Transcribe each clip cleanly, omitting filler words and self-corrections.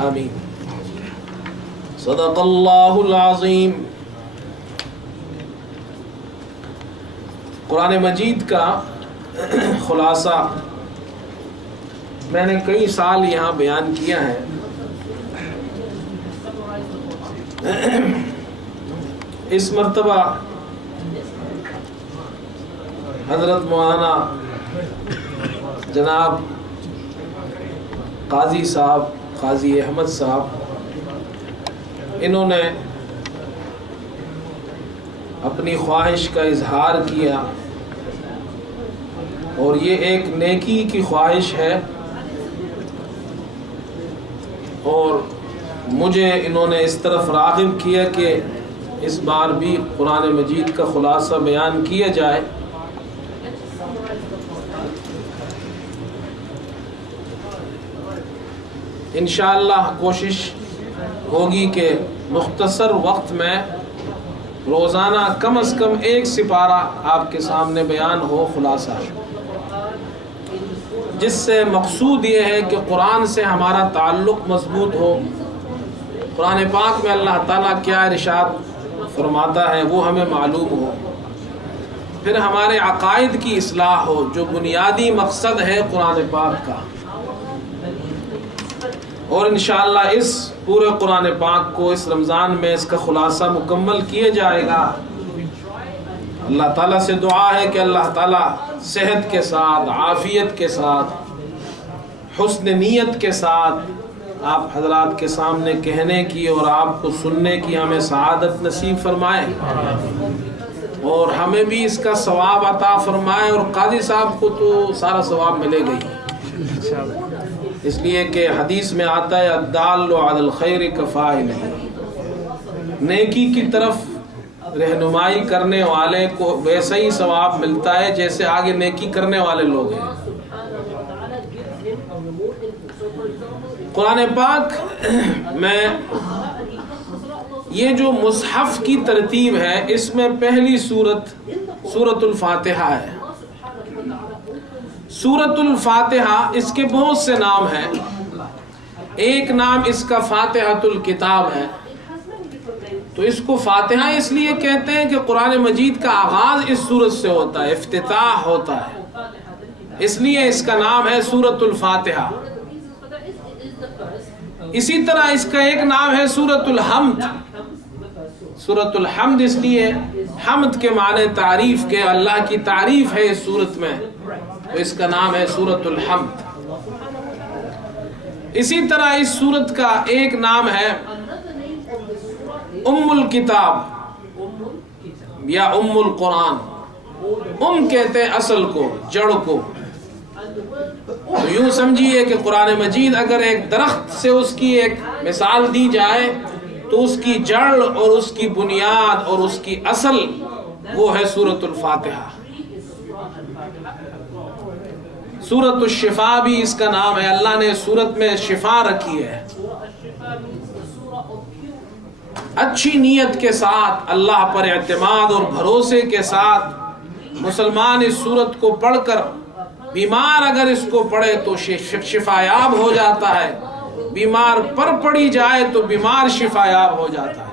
آمین۔ صدق اللہ العظیم۔ قرآن مجید کا خلاصہ میں نے کئی سال یہاں بیان کیا ہے۔ اس مرتبہ حضرت مولانا جناب قاضی صاحب، قاضی احمد صاحب، انہوں نے اپنی خواہش کا اظہار کیا، اور یہ ایک نیکی کی خواہش ہے، اور مجھے انہوں نے اس طرف راغب کیا کہ اس بار بھی قرآن مجید کا خلاصہ بیان کیا جائے۔ انشاءاللہ کوشش ہوگی کہ مختصر وقت میں روزانہ کم از کم ایک سپارہ آپ کے سامنے بیان ہو، خلاصہ، جس سے مقصود یہ ہے کہ قرآن سے ہمارا تعلق مضبوط ہو، قرآن پاک میں اللہ تعالیٰ کیا ارشاد فرماتا ہے وہ ہمیں معلوم ہو، پھر ہمارے عقائد کی اصلاح ہو، جو بنیادی مقصد ہے قرآن پاک کا۔ اور انشاءاللہ اس پورے قرآن پاک کو اس رمضان میں اس کا خلاصہ مکمل کیا جائے گا۔ اللہ تعالیٰ سے دعا ہے کہ اللہ تعالیٰ صحت کے ساتھ، عافیت کے ساتھ، حسن نیت کے ساتھ آپ حضرات کے سامنے کہنے کی اور آپ کو سننے کی ہمیں سعادت نصیب فرمائے، اور ہمیں بھی اس کا ثواب عطا فرمائے، اور قاضی صاحب کو تو سارا ثواب ملے گا ہی، اس لیے کہ حدیث میں آتا ہے الدال علی الخیر کفاعلہ، نیکی کی طرف رہنمائی کرنے والے کو ویسا ہی ثواب ملتا ہے جیسے آگے نیکی کرنے والے لوگ ہیں۔ قرآن پاک میں یہ جو مصحف کی ترتیب ہے، اس میں پہلی سورۃ الفاتحہ ہے۔ سورۃ الفاتحہ، اس کے بہت سے نام ہیں، ایک نام اس کا فاتحۃ الکتاب ہے، تو اس کو فاتحہ اس لیے کہتے ہیں کہ قرآن مجید کا آغاز اس سورت سے ہوتا ہے، افتتاح ہوتا ہے، اس لیے اس کا نام ہے سورۃ الفاتحہ۔ اسی طرح اس کا ایک نام ہے سورۃ الحمد۔ سورۃ الحمد اس لیے حمد کے معنی تعریف کے، اللہ کی تعریف ہے اس سورت میں، تو اس کا نام ہے سورۃ الحمد۔ اسی طرح اس سورت کا ایک نام ہے ام الکتاب یا ام القرآن۔ کہتے ہیں اصل کو، جڑ کو، تو یوں سمجھیے کہ قرآن مجید اگر ایک درخت سے اس کی ایک مثال دی جائے تو اس کی جڑ اور اس کی بنیاد اور اس کی اصل وہ ہے سورۃ الفاتحہ۔ سورۃ الشفا بھی اس کا نام ہے، اللہ نے سورت میں شفا رکھی ہے۔ اچھی نیت کے ساتھ، اللہ پر اعتماد اور بھروسے کے ساتھ مسلمان اس سورت کو پڑھ کر، بیمار اگر اس کو پڑھے تو شفایاب ہو جاتا ہے، بیمار پر پڑی جائے تو بیمار شفایاب ہو جاتا ہے۔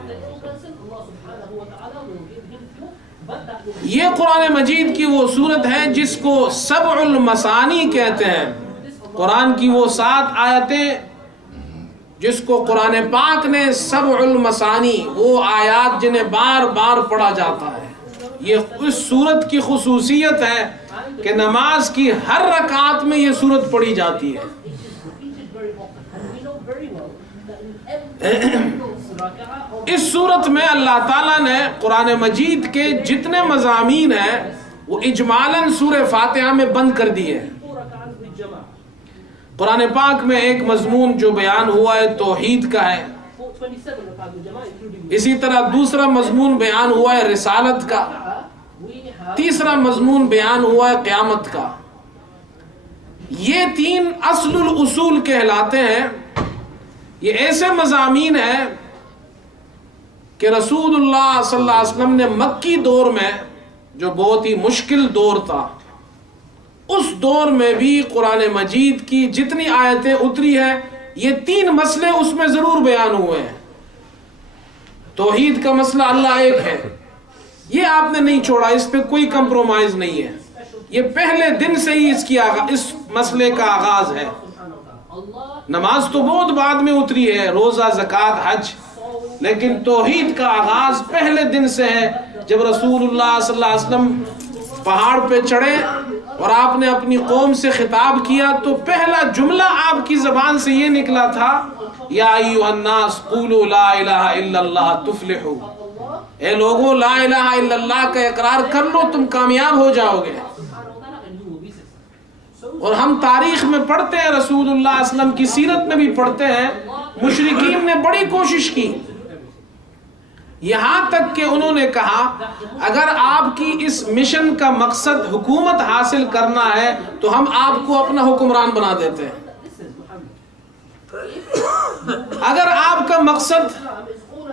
یہ قرآن مجید کی وہ سورت ہے جس کو سبع المثانی کہتے ہیں، قرآن کی وہ 7 آیتیں جس کو قرآن پاک نے سبع المثانی، وہ آیات جنہیں بار بار پڑھا جاتا ہے۔ یہ اس سورت کی خصوصیت ہے کہ نماز کی ہر رکعت میں یہ سورت پڑھی جاتی ہے۔ اس سورت میں اللہ تعالیٰ نے قرآن مجید کے جتنے مضامین ہیں وہ اجمالاً سورہ فاتحہ میں بند کر دیے ہیں۔ قرآن پاک میں ایک مضمون جو بیان ہوا ہے توحید کا ہے، اسی طرح دوسرا مضمون بیان ہوا ہے رسالت کا، تیسرا مضمون بیان ہوا ہے قیامت کا۔ یہ 3 اصل الاصول کہلاتے ہیں۔ یہ ایسے مضامین ہیں کہ رسول اللہ صلی اللہ علیہ وسلم نے مکی دور میں، جو بہت ہی مشکل دور تھا، اس دور میں بھی قرآن مجید کی جتنی آیتیں اتری ہیں یہ 3 مسئلے اس میں ضرور بیان ہوئے ہیں. توحید کا مسئلہ اللہ ایک ہے، یہ آپ نے نہیں چھوڑا، اس پہ کوئی کمپرومائز نہیں ہے. یہ پہلے دن سے ہی اس مسئلے کا آغاز ہے. نماز تو بہت بعد میں اتری ہے، روزہ، زکوٰۃ، حج، لیکن توحید کا آغاز پہلے دن سے ہے. جب رسول اللہ صلی اللہ علیہ وسلم پہاڑ پہ چڑھے اور آپ نے اپنی قوم سے خطاب کیا تو پہلا جملہ آپ کی زبان سے یہ نکلا تھا، یا ایھا الناس قولوا لا الہ الا اللہ تفلحوا. اے لوگوں، لا الہ الا اللہ کا اقرار کر لو، تم کامیاب ہو جاؤ گے. اور ہم تاریخ میں پڑھتے ہیں، رسول اللہ صلی اللہ علیہ وسلم کی سیرت میں بھی پڑھتے ہیں، مشرکین نے بڑی کوشش کی، یہاں تک کہ انہوں نے کہا اگر آپ کی اس مشن کا مقصد حکومت حاصل کرنا ہے تو ہم آپ کو اپنا حکمران بنا دیتے ہیں. اگر آپ کا مقصد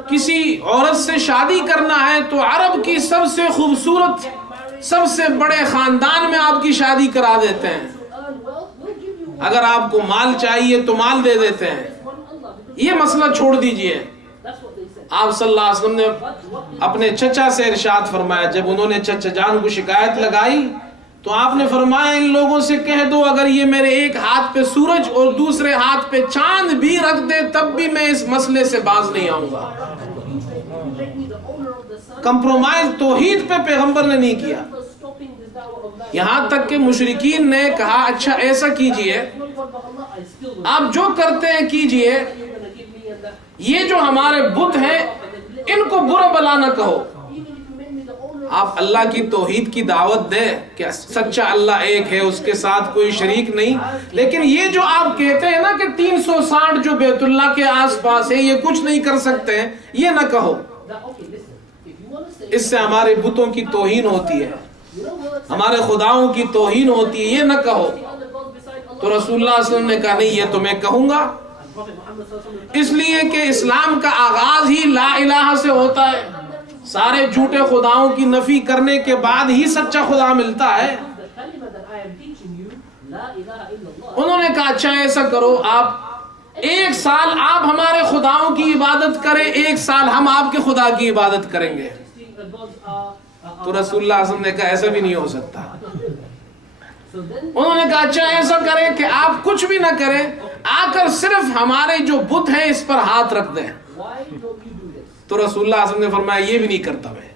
کسی عورت سے شادی کرنا ہے تو عرب کی سب سے خوبصورت، سب سے بڑے خاندان میں آپ کی شادی کرا دیتے ہیں. اگر آپ کو مال چاہیے تو مال دے دیتے ہیں. یہ مسئلہ چھوڑ دیجئے. آپ صلی اللہ علیہ وسلم نے اپنے چچا سے ارشاد فرمایا، جب انہوں نے چچا جان کو شکایت لگائی تو آپ نے فرمایا ان لوگوں سے کہہ دو اگر یہ میرے ایک ہاتھ پہ سورج اور دوسرے ہاتھ پہ چاند بھی رکھ دے تب بھی میں اس مسئلے سے باز نہیں آؤں گا. کمپرومائز توحید پہ پیغمبر نے نہیں کیا. یہاں تک کہ مشرکین نے کہا اچھا ایسا کیجئے، آپ جو کرتے ہیں کیجئے، یہ جو ہمارے بت ہیں ان کو برا بلا نہ کہو. آپ اللہ کی توحید کی دعوت دیں کہ سچا اللہ ایک ہے، اس کے ساتھ کوئی شریک نہیں، لیکن یہ جو آپ کہتے ہیں نا کہ 360 جو بیت اللہ کے آس پاس ہے یہ کچھ نہیں کر سکتے ہیں، یہ نہ کہو. اس سے ہمارے بتوں کی توہین ہوتی ہے، ہمارے خداؤں کی توہین ہوتی ہے، یہ نہ کہو. تو رسول اللہ صلی اللہ علیہ وسلم نے کہا نہیں، یہ تو میں کہوں گا، اس لیے کہ اسلام کا آغاز ہی لا الہ سے ہوتا ہے. سارے جھوٹے خداؤں کی نفی کرنے کے بعد ہی سچا خدا ملتا ہے. انہوں نے کہا اچھا ایسا کرو، آپ 1 سال آپ ہمارے خداؤں کی عبادت کریں، 1 سال ہم آپ کے خدا کی عبادت کریں گے. تو رسول اللہ صلی اللہ علیہ وسلم نے کہا ایسا بھی نہیں ہو سکتا. انہوں نے کہا اچھا ایسا کریں کہ آپ کچھ بھی نہ کریں، آ کر صرف ہمارے جو بت ہیں اس پر ہاتھ رکھ دیں. تو رسول اللہ صلی اللہ علیہ وسلم نے فرمایا یہ بھی نہیں کرتا میں.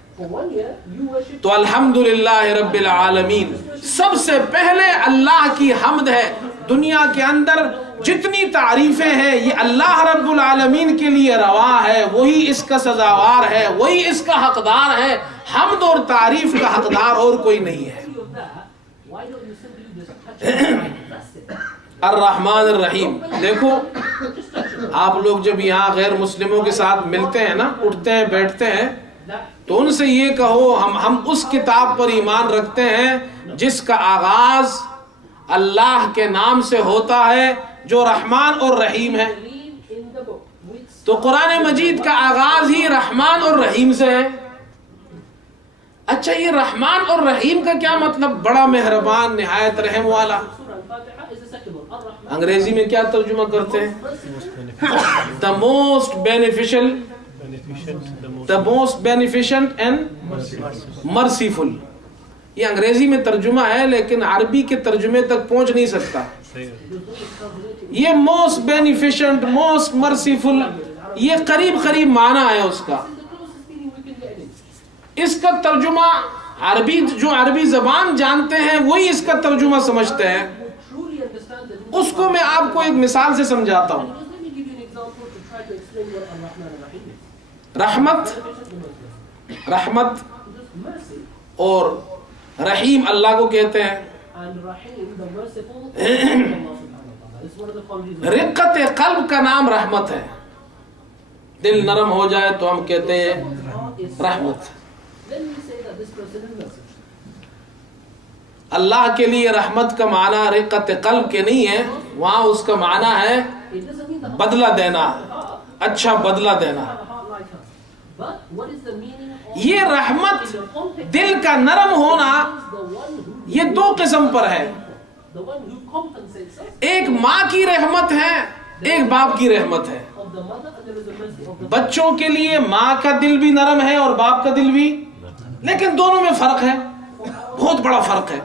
تو الحمدللہ رب العالمین، سب سے پہلے اللہ کی حمد ہے. دنیا کے اندر جتنی تعریفیں ہیں یہ اللہ رب العالمین کے لیے روا ہے، وہی اس کا سزاوار ہے، وہی اس کا حقدار ہے. حمد اور تعریف کا حقدار اور کوئی نہیں ہے. الرحمن الرحیم. دیکھو آپ لوگ جب یہاں غیر مسلموں کے ساتھ ملتے ہیں نا، اٹھتے ہیں بیٹھتے ہیں، تو ان سے یہ کہو ہم اس کتاب پر ایمان رکھتے ہیں جس کا آغاز اللہ کے نام سے ہوتا ہے جو رحمان اور رحیم ہے. تو قرآن مجید کا آغاز ہی رحمان اور رحیم سے ہے. اچھا یہ رحمان اور رحیم کا کیا مطلب؟ بڑا مہربان، نہایت رحم والا. انگریزی میں کیا ترجمہ کرتے ہیں؟ the most beneficent and merciful. یہ انگریزی میں ترجمہ ہے لیکن عربی کے ترجمے تک پہنچ نہیں سکتا. یہ most beneficent, most merciful، یہ قریب معنی ہے اس کا. اس کا ترجمہ عربی، جو عربی زبان جانتے ہیں وہی اس کا ترجمہ سمجھتے ہیں. اس کو میں آپ کو ایک مثال سے سمجھاتا ہوں. رحمت اور رحیم اللہ کو کہتے ہیں. رقت قلب کا نام رحمت ہے. دل نرم ہو جائے تو ہم کہتے ہیں رحمت. اللہ کے لیے رحمت کا معنی رقت قلب کے نہیں ہے، وہاں اس کا معنی ہے بدلہ دینا، اچھا بدلہ دینا. یہ رحمت دل کا نرم ہونا یہ 2 قسم پر ہے. ایک ماں کی رحمت ہے ایک باپ کی رحمت ہے. بچوں کے لیے ماں کا دل بھی نرم ہے اور باپ کا دل بھی، لیکن دونوں میں فرق ہے، بہت بڑا فرق ہے.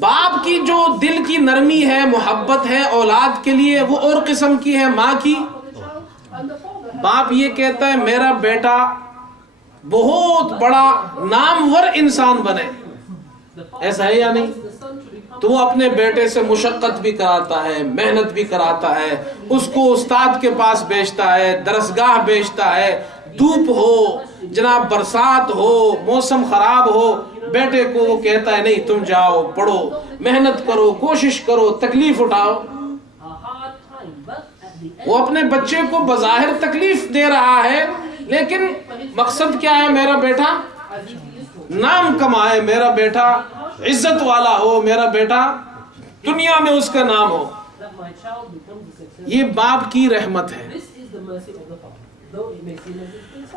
باپ کی جو دل کی نرمی ہے، محبت ہے اولاد کے لیے، وہ اور قسم کی ہے ماں کی. باپ یہ کہتا ہے میرا بیٹا بہت بڑا نامور انسان بنے، ایسا ہے یا نہیں؟ تو وہ اپنے بیٹے سے مشقت بھی کراتا ہے، محنت بھی کراتا ہے، اس کو استاد کے پاس بھیجتا ہے، درسگاہ بھیجتا ہے، دھوپ ہو جناب، برسات ہو، موسم خراب ہو، بیٹے کو وہ کہتا ہے نہیں تم جاؤ پڑھو، محنت کرو، کوشش کرو، تکلیف اٹھاؤ. وہ اپنے بچے کو بظاہر تکلیف دے رہا ہے، لیکن مقصد کیا ہے؟ میرا بیٹا نام کمائے، میرا بیٹا عزت والا ہو، میرا بیٹا دنیا میں اس کا نام ہو. یہ باپ کی رحمت ہے.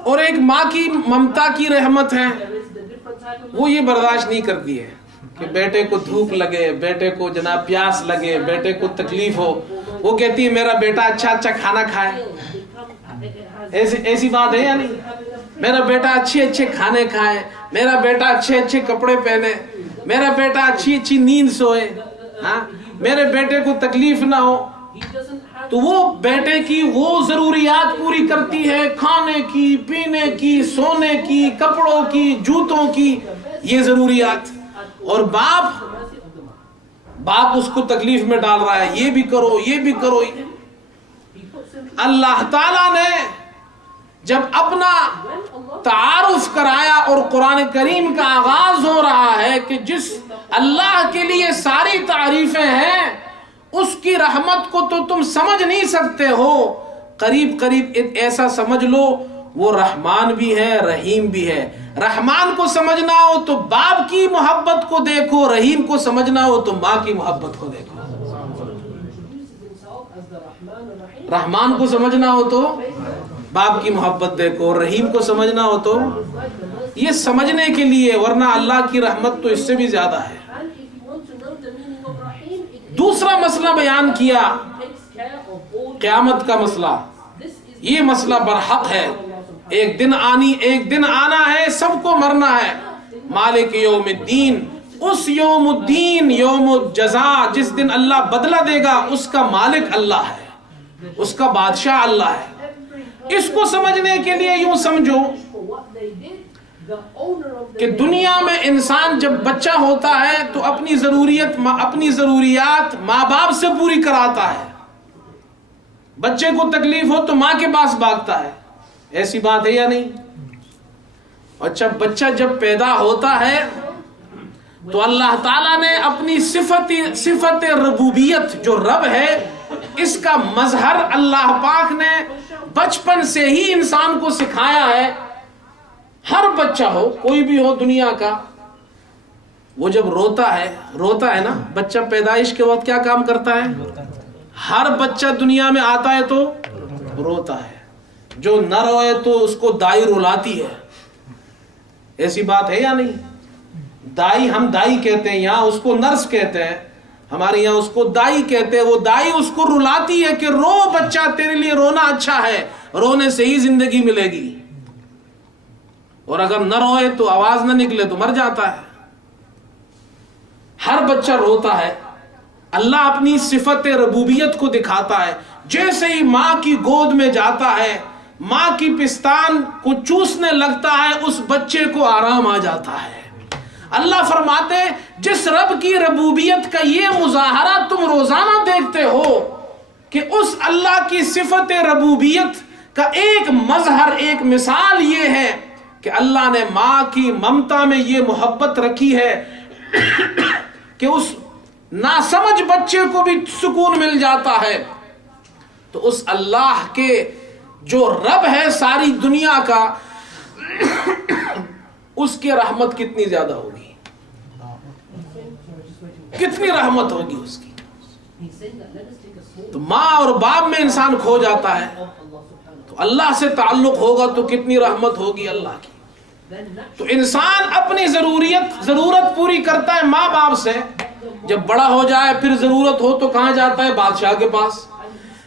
اور ایک ماں کی ممتا کی رحمت ہے، وہ یہ برداشت نہیں کرتی ہے کہ بیٹے کو دھوپ لگے، بیٹے کو جناب پیاس لگے، بیٹے کو تکلیف ہو. وہ کہتی ہے میرا بیٹا اچھا اچھا کھانا کھائے. ایسی بات ہے یا نہیں؟ میرا بیٹا اچھے اچھے کھانے کھائے، میرا بیٹا اچھے اچھے کپڑے پہنے، میرا بیٹا اچھی اچھی نیند سوئے، ہاں میرے بیٹے کو تکلیف نہ ہو. تو وہ بیٹے کی وہ ضروریات پوری کرتی ہے، کھانے کی، پینے کی، سونے کی، کپڑوں کی، جوتوں کی، یہ ضروریات. اور باپ اس کو تکلیف میں ڈال رہا ہے، یہ بھی کرو، یہ بھی کرو. اللہ تعالیٰ نے جب اپنا تعارف کرایا اور قرآن کریم کا آغاز ہو رہا ہے کہ جس اللہ کے لیے ساری تعریفیں ہیں، اس کی رحمت کو تو تم سمجھ نہیں سکتے ہو، قریب قریب ایسا سمجھ لو وہ رحمان بھی ہے، رحیم بھی ہے. رحمان کو سمجھنا ہو تو باپ کی محبت کو دیکھو، رحیم کو سمجھنا ہو تو ماں کی محبت کو دیکھو. رحمان کو سمجھنا ہو تو باپ کی محبت دیکھو، رحیم کو سمجھنا ہو تو یہ سمجھنے کے لیے، ورنہ اللہ کی رحمت تو اس سے بھی زیادہ ہے. دوسرا مسئلہ بیان کیا، قیامت کا مسئلہ. یہ مسئلہ برحق ہے، ایک دن آنا ہے، سب کو مرنا ہے. مالک یوم الدین، اس یوم الدین، یوم الجزا، جس دن اللہ بدلہ دے گا، اس کا مالک اللہ ہے، اس کا بادشاہ اللہ ہے. اس کو سمجھنے کے لیے یوں سمجھو کہ دنیا میں انسان جب بچہ ہوتا ہے تو اپنی ضروریات ماں باپ سے پوری کراتا ہے. بچے کو تکلیف ہو تو ماں کے پاس بھاگتا ہے. ایسی بات ہے یا نہیں؟ اچھا، بچہ جب پیدا ہوتا ہے تو اللہ تعالیٰ نے اپنی صفت ربوبیت جو رب ہے، اس کا مظہر اللہ پاک نے بچپن سے ہی انسان کو سکھایا ہے. ہر بچہ ہو، کوئی بھی ہو دنیا کا، وہ جب روتا ہے نا، بچہ پیدائش کے وقت کیا کام کرتا ہے؟ ہر بچہ دنیا میں آتا ہے تو روتا ہے. جو نہ روئے تو اس کو دائی رلاتی ہے. ایسی بات ہے یا نہیں؟ دائی، ہم دائی کہتے ہیں، یہاں اس کو نرس کہتے ہیں، ہمارے یہاں اس کو دائی کہتے ہیں. وہ دائی اس کو رلاتی ہے کہ رو بچہ، تیرے لیے رونا اچھا ہے، رونے سے ہی زندگی ملے گی، اور اگر نہ روئے تو آواز نہ نکلے تو مر جاتا ہے. ہر بچہ روتا ہے. اللہ اپنی صفت ربوبیت کو دکھاتا ہے. جیسے ہی ماں کی گود میں جاتا ہے، ماں کی پستان کو چوسنے لگتا ہے، اس بچے کو آرام آ جاتا ہے. اللہ فرماتے ہیں جس رب کی ربوبیت کا یہ مظاہرہ تم روزانہ دیکھتے ہو کہ اس اللہ کی صفت ربوبیت کا ایک مظہر، ایک مثال یہ ہے کہ اللہ نے ماں کی ممتا میں یہ محبت رکھی ہے کہ اس ناسمجھ بچے کو بھی سکون مل جاتا ہے. تو اس اللہ کے جو رب ہے ساری دنیا کا، اس کی رحمت کتنی زیادہ ہوگی، کتنی رحمت ہوگی اس کی. تو ماں اور باپ میں انسان کھو جاتا ہے تو اللہ سے تعلق ہوگا تو کتنی رحمت ہوگی اللہ کی. تو انسان اپنی ضرورت پوری کرتا ہے ماں باپ سے. جب بڑا ہو جائے پھر ضرورت ہو تو کہاں جاتا ہے؟ بادشاہ کے پاس.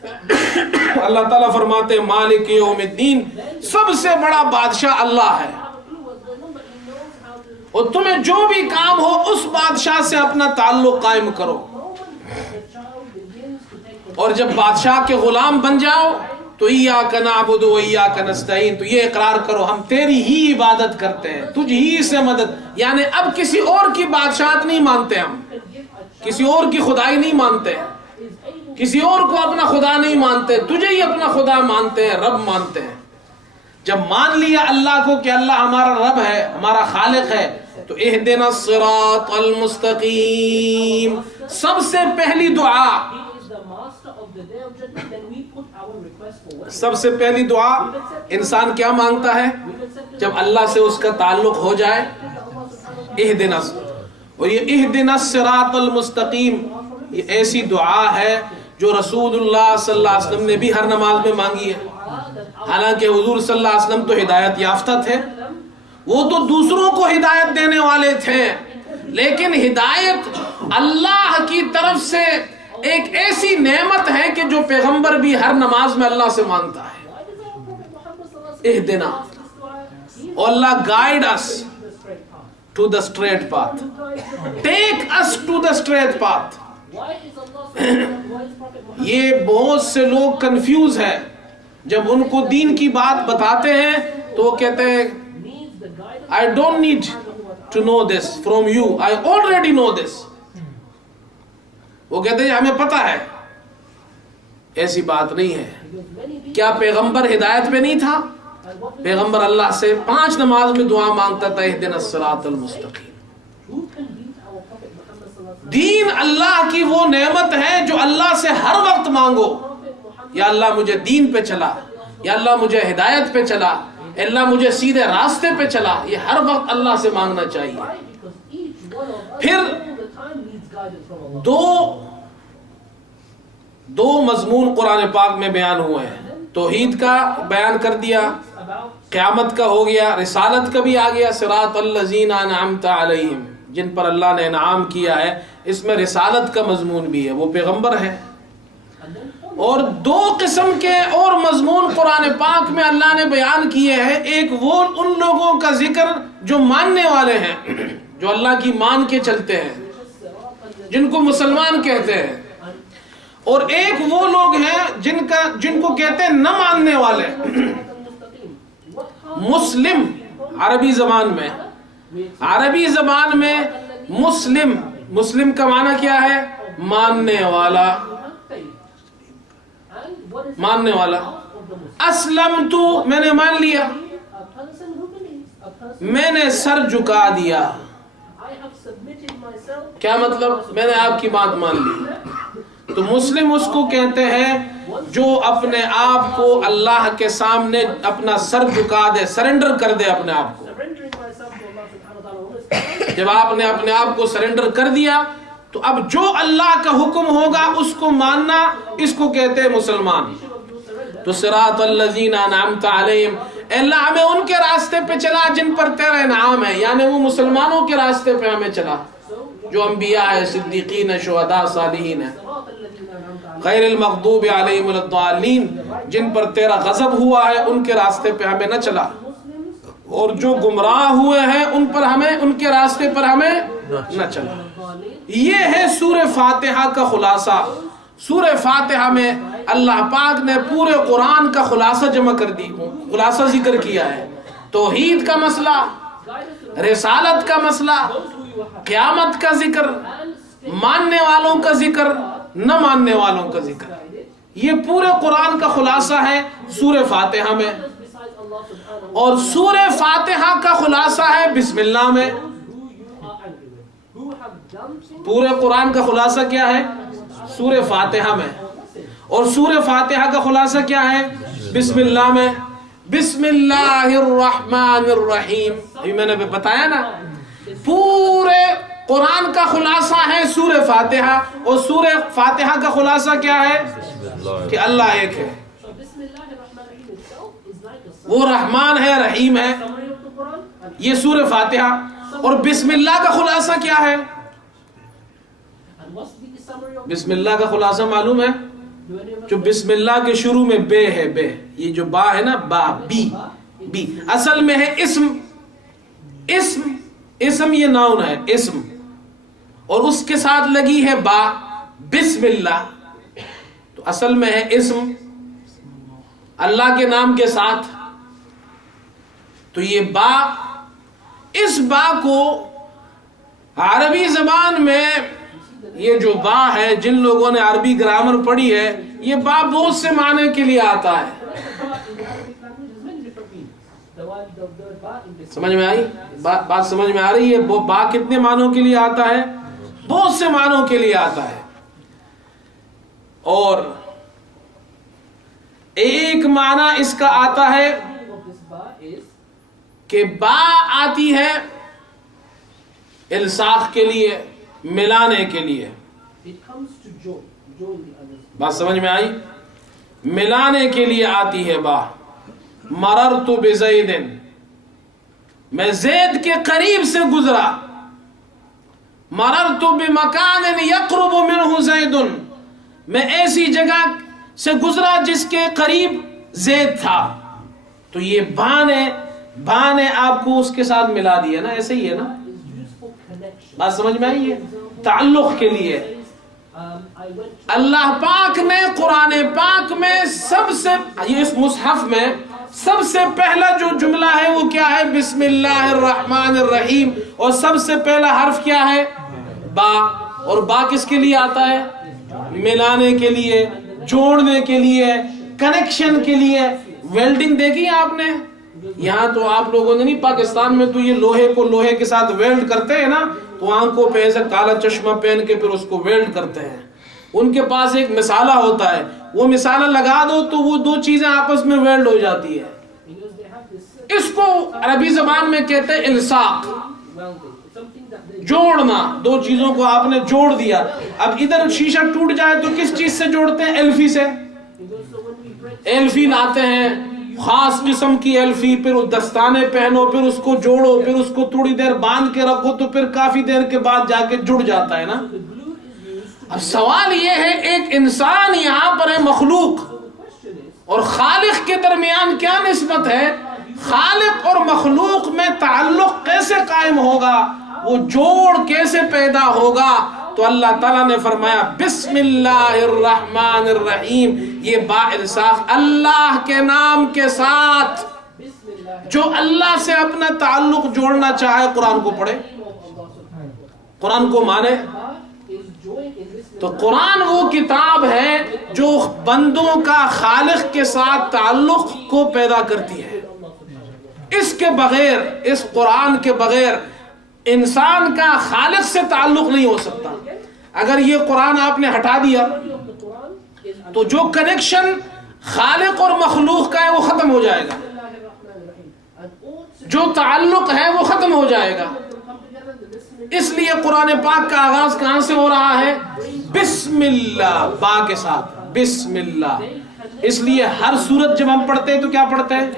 اللہ تعالیٰ فرماتے ہیں مالک یوم الدین، سب سے بڑا بادشاہ اللہ ہے، اور تمہیں جو بھی کام ہو اس بادشاہ سے اپنا تعلق قائم کرو، اور جب بادشاہ کے غلام بن جاؤ تو ایاک نعبد و ایاک نستعین، تو یہ اقرار کرو ہم تیری ہی عبادت کرتے ہیں، تجھ ہی سے مدد، یعنی اب کسی اور کی بادشاہت نہیں مانتے، ہم کسی اور کی خدائی نہیں مانتے، کسی اور کو اپنا خدا نہیں مانتے، تجھے ہی اپنا خدا مانتے ہیں، رب مانتے ہیں۔ جب مان لیا اللہ کو کہ اللہ ہمارا رب ہے، ہمارا خالق ہے، تو اہدنا الصراط المستقیم، سب سے پہلی دعا، سب سے پہلی دعا انسان کیا مانگتا ہے جب اللہ سے اس کا تعلق ہو جائے؟ اہدنا، اور یہ اہدنا الصراط المستقیم یہ ایسی دعا ہے جو رسول اللہ صلی اللہ علیہ وسلم نے بھی ہر نماز میں مانگی ہے، حالانکہ حضور صلی اللہ علیہ وسلم تو ہدایت یافتہ تھے، وہ تو دوسروں کو ہدایت دینے والے تھے، لیکن ہدایت اللہ کی طرف سے ایک ایسی نعمت ہے کہ جو پیغمبر بھی ہر نماز میں اللہ سے مانگتا ہے، اہدنا، اور اللہ guide us to the straight path, take us to the straight path۔ یہ بہت سے لوگ کنفیوز ہیں، جب ان کو دین کی بات بتاتے ہیں تو وہ کہتے ہیں I don't need to know this from you, I already know this۔ وہ کہتے ہیں ہمیں پتہ ہے، ایسی بات نہیں ہے۔ کیا پیغمبر ہدایت پہ نہیں تھا؟ پیغمبر اللہ سے 5 نماز میں دعا مانگتا تھا اہدنا الصراط المستقیم۔ دین اللہ کی وہ نعمت ہے جو اللہ سے ہر وقت مانگو، یا اللہ مجھے دین پہ چلا، یا اللہ مجھے ہدایت پہ چلا، اللہ مجھے سیدھے راستے پہ چلا، یہ ہر وقت اللہ سے مانگنا چاہیے۔ پھر دو مضمون قرآن پاک میں بیان ہوئے ہیں، توحید کا بیان کر دیا، قیامت کا ہو گیا، رسالت کا بھی آ گیا، صراط الذین انعمت علیہم، جن پر اللہ نے انعام کیا ہے، اس میں رسالت کا مضمون بھی ہے، وہ پیغمبر ہے۔ اور 2 قسم کے اور مضمون قرآن پاک میں اللہ نے بیان کیے ہیں، ایک وہ ان لوگوں کا ذکر جو ماننے والے ہیں، جو اللہ کی مان کے چلتے ہیں، جن کو مسلمان کہتے ہیں، اور ایک وہ لوگ ہیں جن کو کہتے ہیں نہ ماننے والے، مسلم۔ عربی زبان میں مسلم کا معنی کیا ہے؟ ماننے والا، ماننے والا۔ اسلمت، میں نے مان لیا، میں نے سر جھکا دیا۔ کیا مطلب؟ میں نے آپ کی بات مان لی۔ تو مسلم اس کو کہتے ہیں جو اپنے آپ کو اللہ کے سامنے اپنا سر جھکا دے، سرنڈر کر دے اپنے آپ کو۔ جب آپ نے اپنے آپ کو سرنڈر کر دیا تو اب جو اللہ کا حکم ہوگا اس کو ماننا، اس کو کہتے ہیں مسلمان۔ تو صراط الذین انعمت علیہم، اللہ ہمیں ان کے راستے پہ چلا جن پر تیرا انعام ہے، یعنی وہ مسلمانوں کے راستے پہ ہمیں چلا جو انبیاء ہے، صدیقین ہے، شہداء، صالحین ہے۔ غیر المغضوب علیہم ولا الضالین، جن پر تیرا غضب ہوا ہے ان کے راستے پہ ہمیں نہ چلا، اور جو گمراہ ہوئے ہیں ان پر ہمیں، ان کے راستے پر ہمیں نہ چلا۔ یہ ہے سورہ فاتحہ کا خلاصہ۔ سورہ فاتحہ میں اللہ پاک نے پورے قرآن کا خلاصہ جمع کر دی، خلاصہ ذکر کیا ہے۔ توحید کا مسئلہ، رسالت کا مسئلہ، قیامت کا ذکر، ماننے والوں کا ذکر، نہ ماننے والوں کا ذکر، یہ پورے قرآن کا خلاصہ ہے سورہ فاتحہ میں۔ اور سورہ فاتحہ کا خلاصہ ہے بسم اللہ میں۔ پورے قرآن کا خلاصہ کیا ہے؟ سورہ فاتحہ میں۔ اور سورہ فاتحہ کا خلاصہ کیا ہے؟ بسم اللہ میں۔ بسم اللہ الرحمن الرحیم، ابھی میں نے بتایا نا، پورے قرآن کا خلاصہ ہے سورہ فاتحہ، اور سورہ فاتحہ کا خلاصہ کیا ہے؟ کہ اللہ ایک ہے، وہ رحمان ہے، رحیم ہے، یہ سورہ فاتحہ۔ اور بسم اللہ کا خلاصہ کیا ہے؟ بسم اللہ کا خلاصہ معلوم ہے؟ جو بسم اللہ کے شروع میں بے ہے، بے، یہ جو با ہے نا، با، بی، بی اصل میں ہے اسم، اسم، اسم یہ ناؤن ہے، اسم، اور اس کے ساتھ لگی ہے با، بسم اللہ، تو اصل میں ہے اسم اللہ کے نام کے ساتھ. تو یہ با، اس با کو عربی زبان میں یہ جو با ہے، جن لوگوں نے عربی گرامر پڑھی ہے، یہ با بہت سے معنی کے لیے آتا ہے. سمجھ میں آئی بات؟ سمجھ میں آ رہی ہے؟ وہ با کتنے معنوں کے لیے آتا ہے؟ بہت سے معنوں کے لیے آتا ہے. اور ایک معنی اس کا آتا ہے کہ با آتی ہے الصاق کے لیے، ملانے کے لیے. بات سمجھ میں آئی؟ ملانے کے لیے آتی ہے با. مررت بزید، میں زید کے قریب سے گزرا. مررت بمکان یقرب منہ زید، میں ایسی جگہ سے گزرا جس کے قریب زید تھا. تو یہ با نے آپ کو اس کے ساتھ ملا دیا نا، ایسے ہی ہے نا. بات سمجھ میں آئی ہے؟ تعلق کے لیے اللہ پاک نے قرآن پاک میں سب سے، یہ اس مصحف میں سب سے پہلا جو جملہ ہے وہ کیا ہے؟ بسم اللہ الرحمن الرحیم. اور سب سے پہلا حرف کیا ہے؟ با. اور با کس کے لیے آتا ہے؟ ملانے کے لیے، جوڑنے کے لیے، کنیکشن کے لیے. ویلڈنگ دیکھی آپ نے؟ یہاں تو آپ لوگوں نے نہیں، پاکستان میں تو یہ لوہے کو لوہے کے ساتھ ویلڈ کرتے ہیں نا، تو آنکھوں پہ ایسے کالا چشمہ پہن کے پھر اس کو ویلڈ کرتے ہیں. ان کے پاس ایک مسالہ ہوتا ہے، وہ مسالہ لگا دو تو وہ دو چیزیں آپس میں ویلڈ ہو جاتی ہے. اس کو عربی زبان میں کہتے ہیں الصاق، جوڑنا. دو چیزوں کو آپ نے جوڑ دیا. اب ادھر شیشہ ٹوٹ جائے تو کس چیز سے جوڑتے ہیں؟ ایلفی سے. ایلفی لاتے ہیں، خاص قسم کی ایلفی، پھر دستانے پہنو، پھر اس کو جوڑو، پھر اس کو تھوڑی دیر باندھ کے رکھو تو پھر کافی دیر کے بعد جا کے جڑ جاتا ہے نا. اب سوال یہ ہے، ایک انسان یہاں پر ہے مخلوق، اور خالق کے درمیان کیا نسبت ہے؟ خالق اور مخلوق میں تعلق کیسے قائم ہوگا؟ وہ جوڑ کیسے پیدا ہوگا؟ تو اللہ تعالیٰ نے فرمایا بسم اللہ الرحمن الرحیم. یہ با الصاق اللہ کے نام کے ساتھ. جو اللہ سے اپنا تعلق جوڑنا چاہے قرآن کو پڑھے، قرآن کو مانے. تو قرآن وہ کتاب ہے جو بندوں کا خالق کے ساتھ تعلق کو پیدا کرتی ہے. اس کے بغیر، اس قرآن کے بغیر انسان کا خالق سے تعلق نہیں ہو سکتا. اگر یہ قرآن آپ نے ہٹا دیا تو جو کنیکشن خالق اور مخلوق کا ہے وہ ختم ہو جائے گا، جو تعلق ہے وہ ختم ہو جائے گا. اس لیے قرآن پاک کا آغاز کہاں سے ہو رہا ہے؟ بسم اللہ، با کے ساتھ، بسم اللہ. اس لیے ہر سورت جب ہم پڑھتے ہیں تو کیا پڑھتے ہیں؟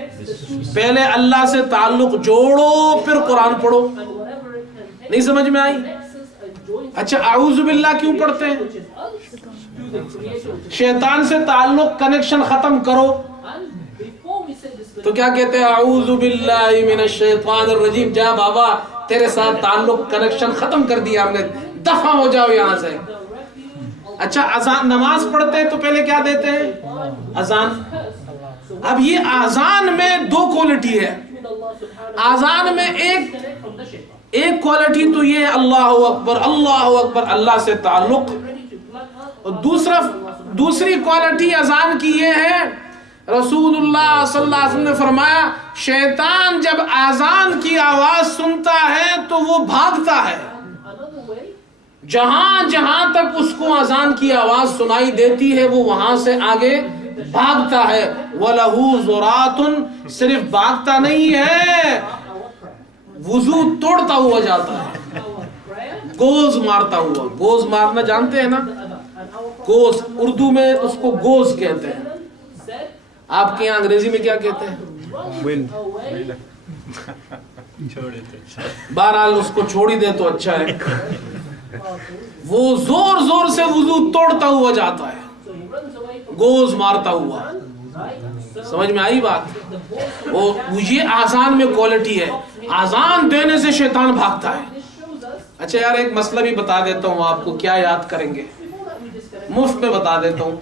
پہلے اللہ سے تعلق جوڑو پھر قرآن پڑھو. نہیں سمجھ میں آئی؟ اچھا اعوذ باللہ کیوں پڑھتے ہیں؟ شیطان سے تعلق، کنیکشن ختم کرو. تو کیا کہتے ہیں؟ اعوذ باللہ من الشیطان الرجیم. جا بابا، تیرے ساتھ تعلق، کنیکشن ختم کر دیا ہم نے، دفع ہو جاؤ یہاں سے. اچھا اذان، نماز پڑھتے ہیں تو پہلے کیا دیتے ہیں؟ اذان. اب یہ اذان میں دو کوالٹی ہے. اذان میں ایک کوالٹی تو یہ ہے اللہ اکبر، اللہ اکبر، اللہ سے تعلق. اور دوسری کوالٹی اذان کی یہ ہے، رسول اللہ صلی اللہ علیہ وسلم نے فرمایا شیطان جب اذان کی آواز سنتا ہے تو وہ بھاگتا ہے. جہاں جہاں تک اس کو اذان کی آواز سنائی دیتی ہے وہ وہاں سے آگے بھاگتا ہے. وَلَهُ زُرَاتٌ، صرف بھاگتا نہیں ہے، وضو توڑتا ہوا جاتا ہے، گوز مارتا ہوا. گوز مارنا جانتے ہیں نا؟ گوز، اردو میں اس کو گوز کہتے ہیں. آپ کے یہاں انگریزی میں کیا کہتے ہیں؟ بہرحال اس کو چھوڑ ہی دے تو اچھا ہے. وہ زور زور سے وضو توڑتا ہوا جاتا ہے. گوز مارتا ہوا. سمجھ میں آئی بات؟ اور یہ آزان میں کوالٹی ہے. آزان دینے سے شیطان بھاگتا ہے. اچھا یار ایک مسئلہ بھی بتا دیتا ہوں آپ کو, کیا یاد کریں گے, مفت میں بتا دیتا ہوں.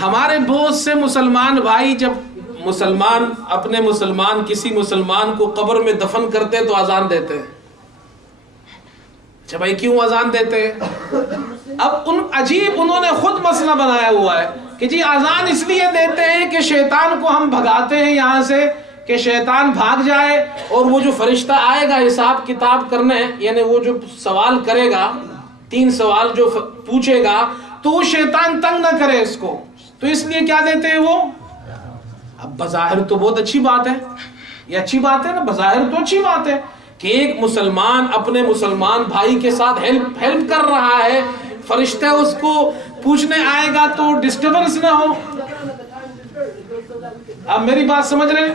ہمارے بہت سے مسلمان بھائی جب مسلمان اپنے مسلمان کسی مسلمان کو قبر میں دفن کرتے تو اذان دیتے ہیں. اچھا بھائی کیوں اذان دیتے ہیں؟ اب انہوں نے خود مسئلہ بنایا ہوا ہے کہ جی اذان اس لیے دیتے ہیں کہ شیطان کو ہم بھگاتے ہیں یہاں سے, کہ شیطان بھاگ جائے اور وہ جو فرشتہ آئے گا حساب کتاب کرنے, یعنی وہ جو سوال کرے گا 3 سوال جو پوچھے گا تو وہ شیطان تنگ نہ کرے اس کو, تو اس لیے کیا دیتے ہیں وہ. اب بظاہر تو بہت اچھی بات ہے, یہ اچھی بات ہے نا, بظاہر تو اچھی بات ہے کہ ایک مسلمان اپنے مسلمان بھائی کے ساتھ ہیلپ کر رہا ہے, فرشتہ اس کو پوچھنے آئے گا تو ڈسٹربنس نہ ہو. اب میری بات سمجھ رہے ہیں؟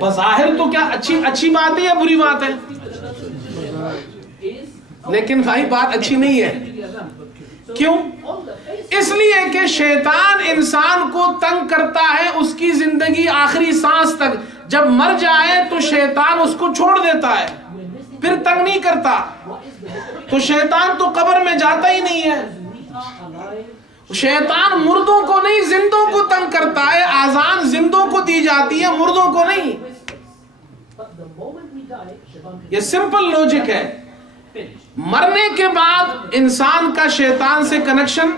بظاہر تو کیا اچھی بات ہے یا بری بات ہے؟ لیکن بھائی بات اچھی نہیں ہے. کیوں؟ اس لیے کہ شیطان انسان کو تنگ کرتا ہے اس کی زندگی آخری سانس تک. جب مر جائے تو شیطان اس کو چھوڑ دیتا ہے, پھر تنگ نہیں کرتا. تو شیطان تو قبر میں جاتا ہی نہیں ہے. شیطان مردوں کو نہیں زندوں کو تنگ کرتا ہے. آزان زندوں کو دی جاتی ہے, مردوں کو نہیں. یہ سمپل لوجک ہے. مرنے کے بعد انسان کا شیطان سے کنیکشن,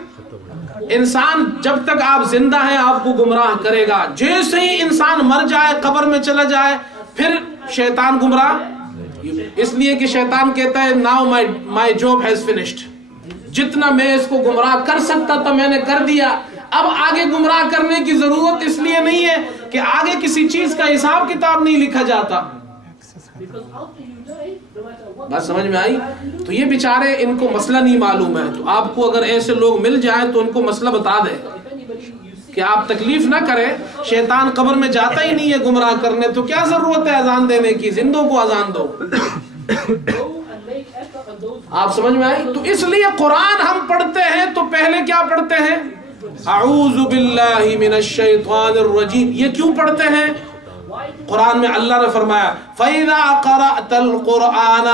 انسان جب تک آپ زندہ ہیں آپ کو گمراہ کرے گا. جیسے ہی انسان مر جائے قبر میں چلا جائے پھر شیطان گمراہ, اس لیے کہ شیطان کہتا ہے now my job has finished. جتنا میں اس کو گمراہ کر سکتا تھا میں نے کر دیا, اب آگے گمراہ کرنے کی ضرورت اس لیے نہیں ہے کہ آگے کسی چیز کا حساب کتاب نہیں لکھا جاتا. بات سمجھ میں آئی؟ تو یہ بیچارے ان کو مسئلہ نہیں معلوم ہے. تو آپ کو اگر ایسے لوگ مل جائیں تو ان کو مسئلہ بتا دیں کہ آپ تکلیف نہ کریں, شیطان قبر میں جاتا ہی نہیں ہے گمراہ کرنے, تو کیا ضرورت ہے اذان دینے کی, زندوں کو اذان دو. آپ سمجھ میں آئی؟ تو اس لیے قرآن ہم پڑھتے ہیں تو پہلے کیا پڑھتے ہیں؟ اعوذ باللہ من الشیطان الرجیم. یہ کیوں پڑھتے ہیں؟ قرآن میں اللہ نے فرمایا فَإِذَا قَرَأْتَ الْقُرْآنَ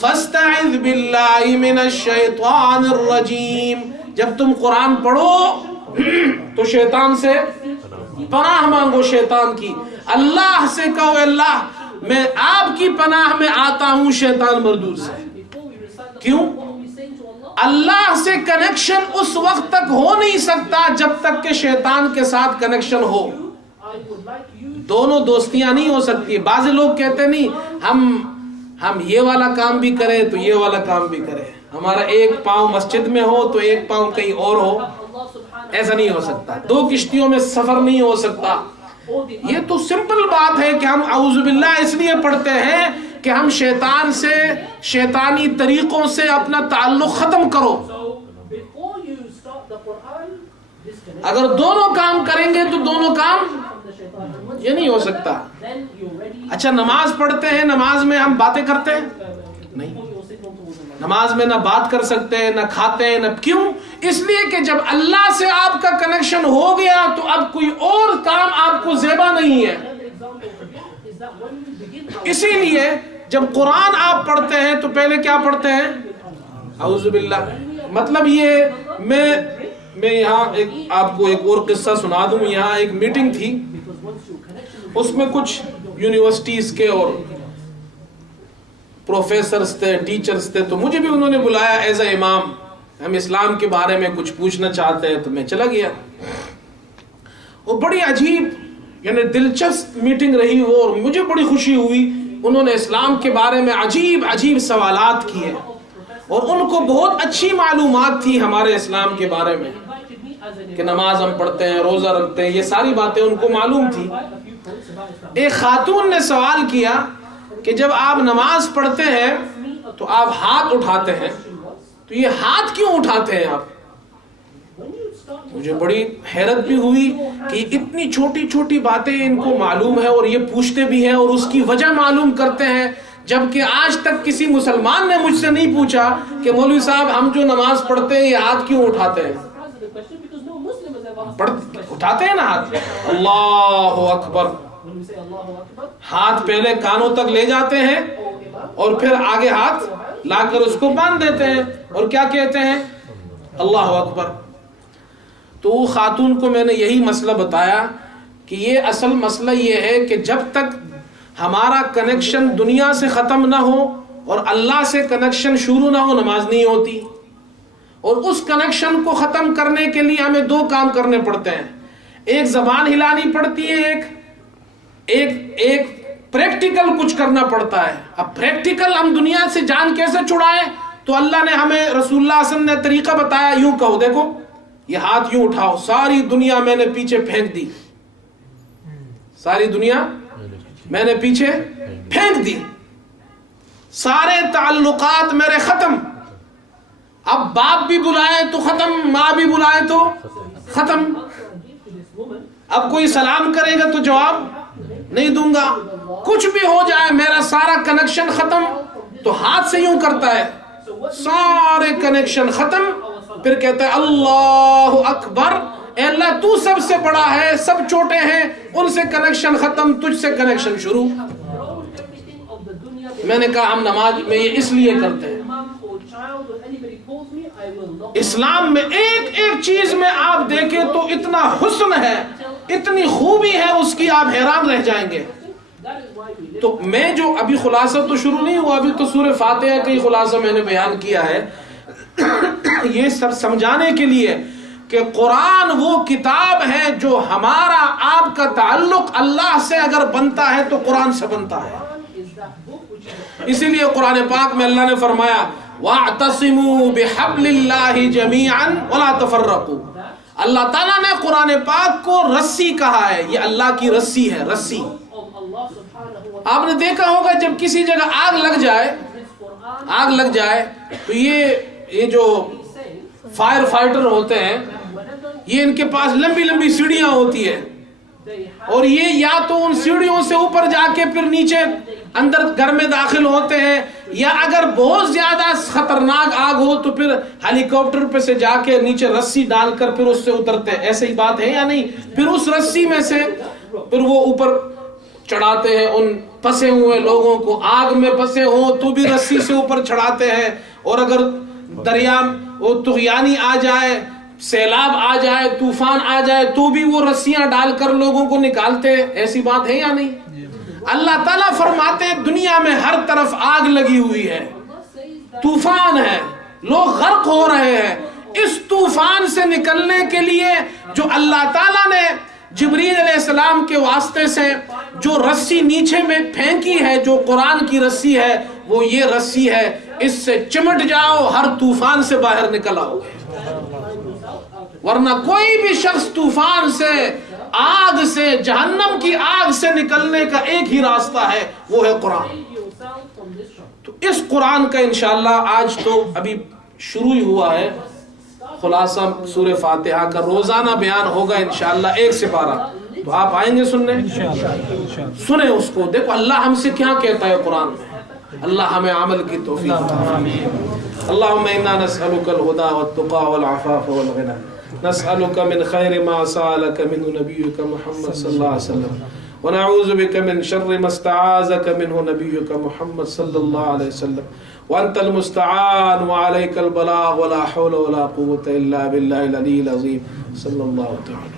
فَاسْتَعِذْ بِاللَّهِ مِنَ الشَّيْطَانِ الرَّجِيمِ. جب تم قرآن پڑھو تو شیطان سے پناہ مانگو, شیطان کی. اللہ سے کہو اللہ میں آپ کی پناہ میں آتا ہوں شیطان مردود سے. کیوں؟ اللہ سے کنیکشن اس وقت تک ہو نہیں سکتا جب تک کہ شیطان کے ساتھ کنیکشن ہو. دونوں دوستیاں نہیں ہو سکتی. بعض لوگ کہتے نہیں ہم یہ والا کام بھی کریں تو یہ والا کام بھی کریں, ہمارا ایک پاؤں مسجد میں ہو تو ایک پاؤں کہیں اور ہو. ایسا نہیں ہو سکتا. 2 کشتیوں میں سفر نہیں ہو سکتا. یہ تو سمپل بات ہے کہ ہم اعوذ باللہ اس لیے پڑھتے ہیں کہ ہم شیطان سے, شیطانی طریقوں سے اپنا تعلق ختم کرو. اگر دونوں کام کریں گے تو دونوں کام یہ نہیں ہو سکتا. اچھا نماز پڑھتے ہیں, نماز میں ہم باتیں کرتے ہیں نہیں, نماز میں نہ بات کر سکتے ہیں نہ کھاتے ہیں نہ. کیوں؟ اس لیے کہ جب اللہ سے آپ کا کنیکشن ہو گیا تو اب کوئی اور کام آپ کو زیبا نہیں ہے. اسی لیے جب قرآن آپ پڑھتے ہیں تو پہلے کیا پڑھتے ہیں؟ اعوذ باللہ. مطلب یہ میں یہاں آپ کو ایک اور قصہ سنا دوں. یہاں ایک میٹنگ تھی, اس میں کچھ یونیورسٹیز کے اور پروفیسرز تھے, ٹیچرز تھے. تو مجھے بھی انہوں نے بلایا ایز اے امام, ہم اسلام کے بارے میں کچھ پوچھنا چاہتے ہیں. تو میں چلا گیا. وہ بڑی عجیب یعنی دلچسپ میٹنگ رہی وہ, اور مجھے بڑی خوشی ہوئی. انہوں نے اسلام کے بارے میں عجیب سوالات کیے اور ان کو بہت اچھی معلومات تھی ہمارے اسلام کے بارے میں, کہ نماز ہم پڑھتے ہیں, روزہ رکھتے ہیں, یہ ساری باتیں ان کو معلوم تھی. ایک خاتون نے سوال کیا کہ جب آپ نماز پڑھتے ہیں تو آپ ہاتھ اٹھاتے ہیں, تو یہ ہاتھ کیوں اٹھاتے ہیں آپ؟ مجھے بڑی حیرت بھی ہوئی کہ اتنی چھوٹی چھوٹی باتیں ان کو معلوم ہے اور یہ پوچھتے بھی ہیں اور اس کی وجہ معلوم کرتے ہیں. جبکہ آج تک کسی مسلمان نے مجھ سے نہیں پوچھا کہ مولوی صاحب ہم جو نماز پڑھتے ہیں یہ ہاتھ کیوں اٹھاتے ہیں؟ اٹھاتے ہیں نا ہاتھ، اللہ اکبر، ہاتھ پہلے کانوں تک لے جاتے ہیں اور پھر آگے ہاتھ لا کر اس کو باندھ دیتے ہیں اور کیا کہتے ہیں؟ اللہ اکبر۔ تو خاتون کو میں نے یہی مسئلہ بتایا کہ یہ اصل مسئلہ یہ ہے کہ جب تک ہمارا کنیکشن دنیا سے ختم نہ ہو اور اللہ سے کنیکشن شروع نہ ہو، نماز نہیں ہوتی۔ اور اس کنیکشن کو ختم کرنے کے لیے ہمیں دو کام کرنے پڑتے ہیں، ایک زبان ہلانی پڑتی ہے، ایک پریکٹیکل کچھ کرنا پڑتا ہے۔ اب پریکٹیکل ہم دنیا سے جان کیسے چھڑائیں؟ تو اللہ نے ہمیں، رسول اللہ صلی اللہ علیہ وسلم نے طریقہ بتایا، یوں کہو، دیکھو یہ ہاتھ یوں اٹھاؤ، ساری دنیا میں نے پیچھے پھینک دی، ساری دنیا میں نے پیچھے پھینک دی، سارے تعلقات میرے ختم۔ اب باپ بھی بلائے تو ختم، ماں بھی بلائے تو ختم۔ اب کوئی سلام کرے گا تو جواب نہیں دوں گا، کچھ بھی ہو جائے میرا سارا کنیکشن ختم۔ تو ہاتھ سے یوں کرتا ہے، سارے کنیکشن ختم، پھر کہتا ہے اللہ اکبر، اے اللہ تو سب سے بڑا ہے، سب چھوٹے ہیں، ان سے کنیکشن ختم، تجھ سے کنیکشن شروع۔ میں نے کہا ہم نماز میں یہ اس لیے کرتے ہیں۔ اسلام میں ایک ایک چیز میں آپ دیکھیں تو اتنا حسن ہے، اتنی خوبی ہے اس کی، آپ حیران رہ جائیں گے۔ تو میں جو ابھی خلاصہ تو شروع نہیں ہوا، ابھی تو سورہ فاتحہ کا ہی خلاصہ میں نے بیان کیا ہے، یہ سب سمجھانے کے لیے کہ قرآن وہ کتاب ہے جو ہمارا آپ کا تعلق اللہ سے اگر بنتا ہے تو قرآن سے بنتا ہے۔ اسی لیے قرآن پاک میں اللہ نے فرمایا وَاعْتَصِمُوا بِحَبْلِ اللَّهِ جَمِيعًا وَلَا تَفَرَّقُوا۔ اللہ تعالیٰ نے قرآن پاک کو رسی کہا ہے، یہ اللہ کی رسی ہے، رسی۔ آپ نے دیکھا ہوگا جب کسی جگہ آگ لگ جائے تو یہ جو فائر فائٹر ہوتے ہیں، یہ ان کے پاس لمبی لمبی سیڑھیاں ہوتی ہے، اور یہ یا تو ان سیڑھیوں سے اوپر جا کے پھر نیچے اندر گھر میں داخل ہوتے ہیں، یا اگر بہت زیادہ خطرناک آگ ہو تو پھر ہیلی کاپٹر پہ سے جا کے نیچے رسی ڈال کر پھر اس سے اترتے ہیں۔ ایسے ہی بات ہے یا نہیں؟ پھر اس رسی میں سے پھر وہ اوپر چڑھاتے ہیں ان پھنسے ہوئے لوگوں کو، آگ میں پھنسے ہوں تو بھی رسی سے اوپر چڑھاتے ہیں، اور اگر دریا وہ طغیانی آ جائے، سیلاب آ جائے، طوفان آ جائے تو بھی وہ رسیاں ڈال کر لوگوں کو نکالتے ہیں۔ ایسی بات ہے یا نہیں؟ اللہ تعالیٰ فرماتے ہیں دنیا میں ہر طرف آگ لگی ہوئی ہے، طوفان ہے، لوگ غرق ہو رہے ہیں۔ اس طوفان سے نکلنے کے لیے جو اللہ تعالیٰ نے جبریل علیہ السلام کے واسطے سے جو رسی نیچے میں پھینکی ہے، جو قرآن کی رسی ہے، وہ یہ رسی ہے، اس سے چمٹ جاؤ، ہر طوفان سے باہر نکل آؤ۔ ورنہ کوئی بھی شخص طوفان سے، آگ سے، جہنم کی آگ سے نکلنے کا ایک ہی راستہ ہے، وہ ہے قرآن۔ تو اس قرآن کا انشاءاللہ آج تو ابھی شروع ہی ہوا ہے، خلاصہ سورہ فاتحہ کا روزانہ بیان ہوگا انشاءاللہ 1 سپارہ، تو آپ آئیں گے سننے؟ سنیں اس کو، دیکھو اللہ ہم سے کیا کہتا ہے قرآن میں۔ اللہ ہمیں عمل کی توفیق عطا۔ اللہم انا نسألک الہدی والتقی والعفاف والغنی، نسألک من خیر ما سألک منہ نبیک محمد صلی اللہ علیہ وسلم، ونعوذ بک من شر ما استعاذک منہ نبیک محمد صلی اللہ علیہ وسلم، وانت المستعان وعلیک البلاغ ولا حول ولا قوة الا باللہ العلی العظیم صلی اللہ تعالی۔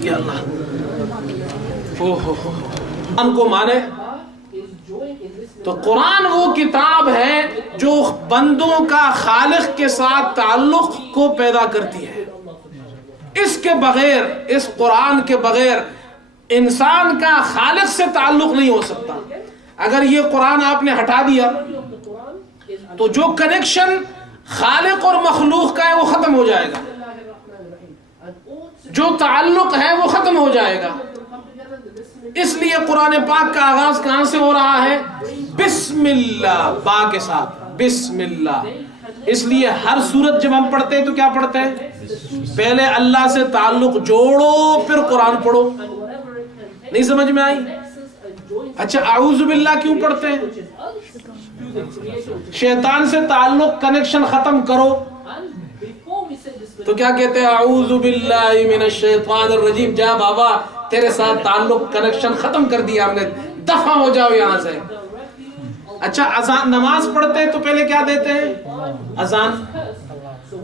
یا اللہ قرآن کو مانے تو قرآن وہ کتاب ہے جو بندوں کا خالق کے ساتھ تعلق کو پیدا کرتی ہے۔ اس کے بغیر، اس قرآن کے بغیر انسان کا خالق سے تعلق نہیں ہو سکتا۔ اگر یہ قرآن آپ نے ہٹا دیا تو جو کنیکشن خالق اور مخلوق کا ہے وہ ختم ہو جائے گا، جو تعلق ہے وہ ختم ہو جائے گا۔ اس لیے قرآن پاک کا آغاز کہاں سے ہو رہا ہے؟ بسم اللہ، با کے ساتھ، بسم اللہ۔ اس لیے ہر سورت جب ہم پڑھتے ہیں تو کیا پڑھتے ہیں؟ پہلے اللہ سے تعلق جوڑو پھر قرآن پڑھو. نہیں سمجھ میں آئی؟ اچھا اعوذ باللہ کیوں پڑھتے ہیں؟ شیطان سے تعلق کنیکشن ختم کرو تو کیا کہتے ہیں؟ اعوذ باللہ من الشیطان الرجیم. جا بابا تیرے ساتھ تعلق کنیکشن ختم کر دیا ہم نے، دفع ہو جاؤ یہاں سے. اچھا اذان نماز پڑھتے ہیں تو پہلے کیا دیتے ہیں؟ اذان.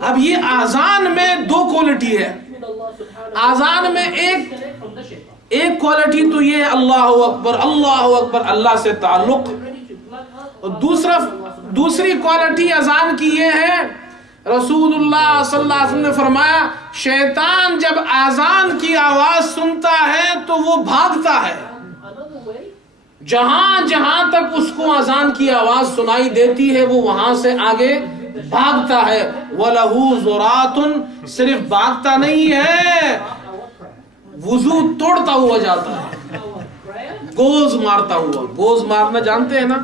اب یہ اذان میں دو کوالٹی ہے. اذان میں ایک کوالٹی تو یہ اللہ اکبر اللہ اکبر، اللہ سے تعلق. اور دوسری کوالٹی اذان کی یہ ہے، رسول اللہ صلی اللہ علیہ وسلم نے فرمایا شیطان جب اذان کی آواز سنتا ہے تو وہ بھاگتا ہے. جہاں تک اس کو اذان کی آواز سنائی دیتی ہے وہ وہاں سے آگے بھاگتا ہے. وَلَهُ زُرَاتٌ، صرف بھاگتا نہیں ہے، وضو توڑتا ہوا جاتا ہے، گوز مارتا ہوا. گوز مارنا جانتے ہیں نا؟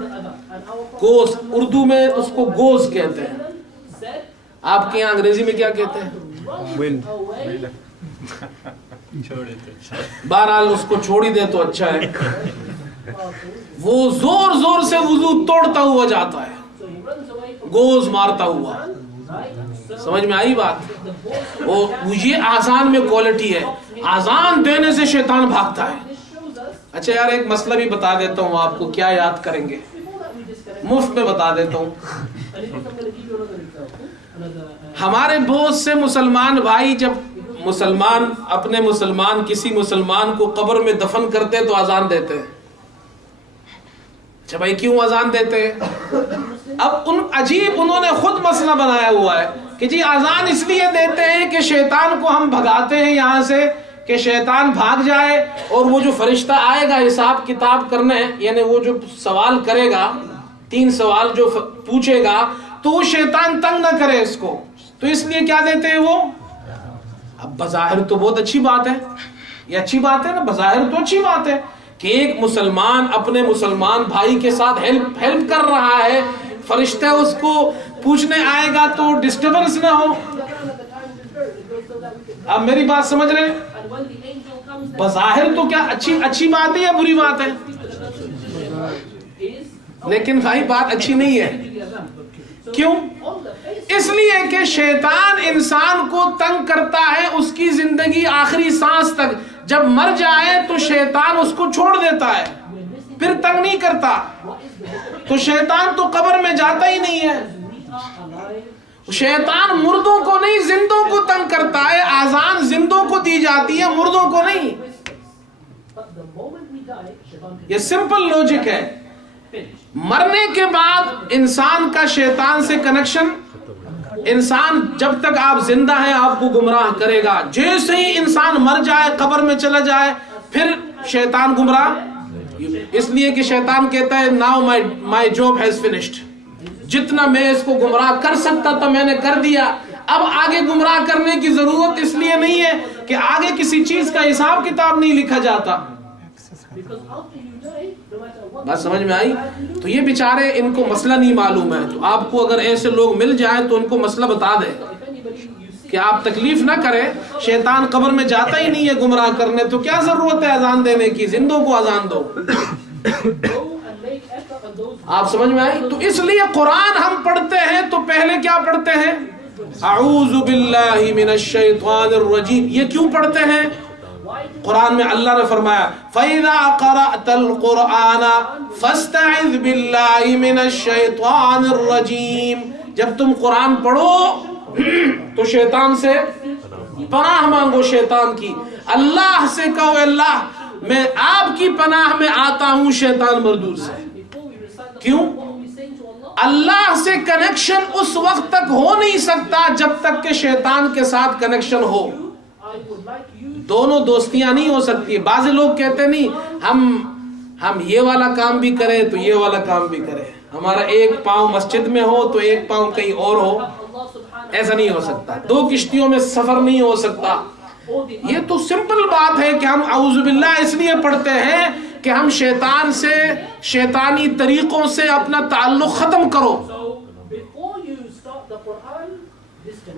گوز اردو میں اس کو گوز کہتے ہیں. آپ کے یہاں انگریزی میں کیا کہتے ہیں؟ بہرحال اس کو چھوڑ ہی دے تو اچھا ہے. وہ زور سے وضو توڑتا ہوا جاتا ہے، گوز مارتا ہوا. سمجھ میں آئی بات؟ یہ آزان میں کوالٹی ہے. آزان دینے سے شیطان بھاگتا ہے. اچھا یار ایک مسئلہ بھی بتا دیتا ہوں آپ کو، کیا یاد کریں گے؟ مفت میں بتا دیتا ہوں. ہمارے بہت سے مسلمان بھائی جب اپنے مسلمان کسی مسلمان کو قبر میں دفن کرتے تو اذان دیتے ہیں. اچھا بھائی کیوں اذان دیتے ہیں؟ اب انہوں نے خود مسئلہ بنایا ہوا ہے کہ جی اذان اس لیے دیتے ہیں کہ شیطان کو ہم بھگاتے ہیں یہاں سے، کہ شیطان بھاگ جائے اور وہ جو فرشتہ آئے گا حساب کتاب کرنے، یعنی وہ جو سوال کرے گا، 3 سوال جو پوچھے گا تو وہ شیطان تنگ نہ کرے اس کو. تو اس لیے کیا دیتے ہیں وہ. اب بظاہر تو بہت اچھی بات ہے، یہ اچھی بات ہے نا، بظاہر تو اچھی بات ہے کہ ایک مسلمان اپنے مسلمان بھائی کے ساتھ ہیلپ کر رہا ہے، فرشتہ اس کو پوچھنے آئے گا تو ڈسٹربنس نہ ہو. اب میری بات سمجھ رہے ہیں؟ بظاہر تو کیا اچھی بات ہے یا بری بات ہے؟ لیکن بھائی بات اچھی نہیں ہے. کیوں؟ اس لیے کہ شیطان انسان کو تنگ کرتا ہے اس کی زندگی آخری سانس تک. جب مر جائے تو شیطان اس کو چھوڑ دیتا ہے، پھر تنگ نہیں کرتا. تو شیطان تو قبر میں جاتا ہی نہیں ہے. شیطان مردوں کو نہیں زندوں کو تنگ کرتا ہے. اذان زندوں کو دی جاتی ہے، مردوں کو نہیں. یہ سمپل لاجک ہے. مرنے کے بعد انسان کا شیطان سے کنیکشن، انسان جب تک آپ زندہ ہیں آپ کو گمراہ کرے گا. جیسے ہی انسان مر جائے قبر میں چلا جائے پھر شیطان گمراہ. اس لیے کہ شیطان کہتا ہے now my job has finished. جتنا میں اس کو گمراہ کر سکتا تھا میں نے کر دیا، اب آگے گمراہ کرنے کی ضرورت اس لیے نہیں ہے کہ آگے کسی چیز کا حساب کتاب نہیں لکھا جاتا. بات سمجھ میں آئی؟ تو یہ بیچارے ان کو مسئلہ نہیں معلوم ہے. تو آپ کو اگر ایسے لوگ مل جائیں تو ان کو مسئلہ بتا دیں کہ آپ تکلیف نہ کریں، شیطان قبر میں جاتا ہی نہیں ہے گمراہ کرنے، تو کیا ضرورت ہے اذان دینے کی؟ زندوں کو اذان دو. آپ سمجھ میں آئی؟ تو اس لیے قرآن ہم پڑھتے ہیں تو پہلے کیا پڑھتے ہیں؟ اعوذ باللہ من الشیطان الرجیم. یہ کیوں پڑھتے ہیں؟ قرآن میں اللہ نے فرمایا فَإِذَا قَرَأْتَ الْقُرْآنَ فَاسْتَعِذْ بِاللَّهِ مِنَ الشَّيْطَانِ الرَّجِيمِ. جب تم قرآن پڑھو تو شیطان سے پناہ مانگو. شیطان کی اللہ سے کہو اللہ میں آپ کی پناہ میں آتا ہوں شیطان مردود سے. کیوں؟ اللہ سے کنیکشن اس وقت تک ہو نہیں سکتا جب تک کہ شیطان کے ساتھ کنیکشن ہو. دونوں دوستیاں نہیں ہو سکتی. بعض لوگ کہتے نہیں ہم یہ والا کام بھی کریں تو یہ والا کام بھی کریں، ہمارا ایک پاؤں مسجد میں ہو تو ایک پاؤں کہیں اور ہو. ایسا نہیں ہو سکتا. 2 کشتیوں میں سفر نہیں ہو سکتا. یہ تو سمپل بات ہے کہ ہم اعوذ باللہ اس لیے پڑھتے ہیں کہ ہم شیطان سے، شیطانی طریقوں سے اپنا تعلق ختم کرو.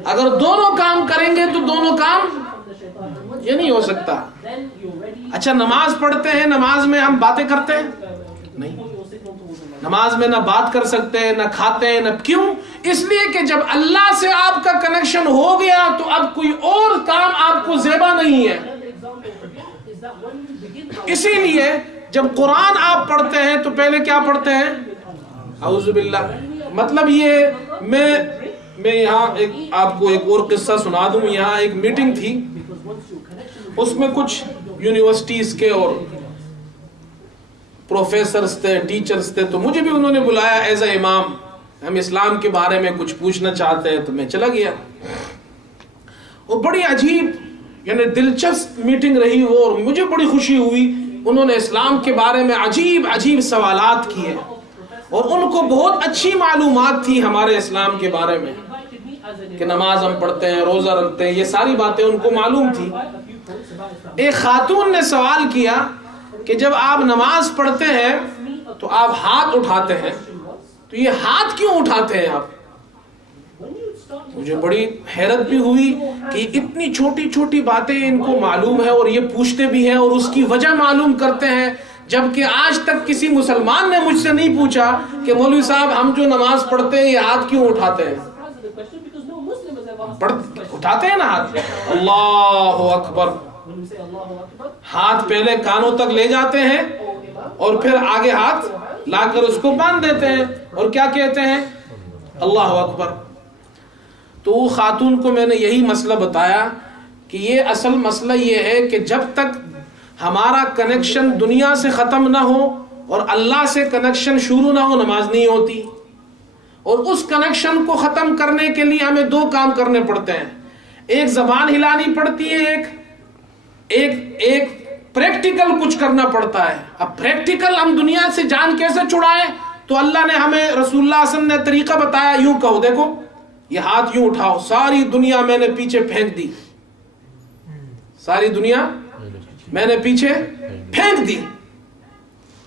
اگر دونوں کام کریں گے تو دونوں کام یہ نہیں ہو سکتا. اچھا نماز پڑھتے ہیں, نماز میں ہم باتیں کرتے ہیں نہیں, نماز میں نہ بات کر سکتے ہیں نہ کھاتے ہیں نہ. کیوں؟ اس لیے کہ جب اللہ سے آپ کا کنیکشن ہو گیا تو اب کوئی اور کام آپ کو زیبا نہیں ہے. اسی لیے جب قرآن آپ پڑھتے ہیں تو پہلے کیا پڑھتے ہیں؟ اعوذ باللہ. مطلب یہ میں یہاں آپ کو ایک اور قصہ سنا دوں. یہاں ایک میٹنگ تھی, اس میں کچھ یونیورسٹیز کے اور پروفیسرز تھے, ٹیچرز تھے, تو مجھے بھی انہوں نے بلایا ایز اے امام. ہم اسلام کے بارے میں کچھ پوچھنا چاہتے ہیں, تو میں چلا گیا. وہ بڑی عجیب یعنی دلچسپ میٹنگ رہی وہ, اور مجھے بڑی خوشی ہوئی. انہوں نے اسلام کے بارے میں عجیب عجیب سوالات کیے اور ان کو بہت اچھی معلومات تھی ہمارے اسلام کے بارے میں کہ نماز ہم پڑھتے ہیں, روزہ رکھتے ہیں, یہ ساری باتیں ان کو معلوم تھی. ایک خاتون نے سوال کیا کہ جب آپ نماز پڑھتے ہیں تو آپ ہاتھ اٹھاتے ہیں, تو یہ ہاتھ کیوں اٹھاتے ہیں آپ؟ مجھے بڑی حیرت بھی ہوئی کہ اتنی چھوٹی چھوٹی باتیں ان کو معلوم ہے اور یہ پوچھتے بھی ہیں اور اس کی وجہ معلوم کرتے ہیں, جبکہ آج تک کسی مسلمان نے مجھ سے نہیں پوچھا کہ مولوی صاحب ہم جو نماز پڑھتے ہیں یہ ہاتھ کیوں اٹھاتے ہیں؟ اٹھاتے ہیں نا ہاتھ. اللہ اکبر. ہاتھ پہلے کانوں تک لے جاتے ہیں اور پھر آگے ہاتھ لا کر اس کو باندھ دیتے ہیں اور کیا کہتے ہیں؟ اللہ اکبر. تو وہ خاتون کو میں نے یہی مسئلہ بتایا کہ یہ اصل مسئلہ یہ ہے کہ جب تک ہمارا کنیکشن دنیا سے ختم نہ ہو اور اللہ سے کنیکشن شروع نہ ہو, نماز نہیں ہوتی. اور اس کنیکشن کو ختم کرنے کے لیے ہمیں دو کام کرنے پڑتے ہیں. ایک زبان ہلانی پڑتی ہے, ایک پریکٹیکل کچھ کرنا پڑتا ہے. اب پریکٹیکل ہم دنیا سے جان کیسے چھڑائیں؟ تو اللہ نے ہمیں, رسول اللہ صلی اللہ علیہ وسلم نے طریقہ بتایا. یوں کہو, دیکھو یہ ہاتھ یوں اٹھاؤ, ساری دنیا میں نے پیچھے پھینک دی, ساری دنیا میں نے پیچھے پھینک دی,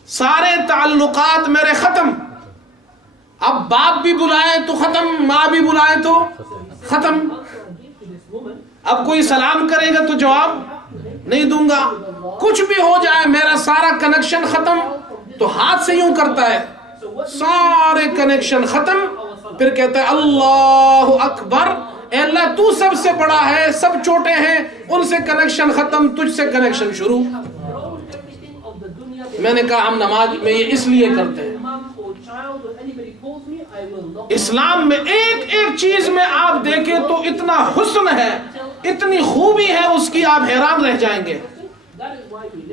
سارے تعلقات میرے ختم. اب باپ بھی بلائے تو ختم, ماں بھی بلائے تو ختم. اب کوئی سلام کرے گا تو جواب نہیں دوں گا, کچھ بھی ہو جائے میرا سارا کنیکشن ختم. تو ہاتھ سے یوں کرتا ہے, سارے کنیکشن ختم. پھر کہتا ہے اللہ اکبر, اے اللہ تو سب سے بڑا ہے, سب چھوٹے ہیں, ان سے کنیکشن ختم, تجھ سے کنیکشن شروع. میں نے کہا ہم نماز میں یہ اس لیے کرتے ہیں. اسلام میں ایک ایک چیز میں آپ دیکھیں تو اتنا حسن ہے, اتنی خوبی ہے اس کی, آپ حیران رہ جائیں گے.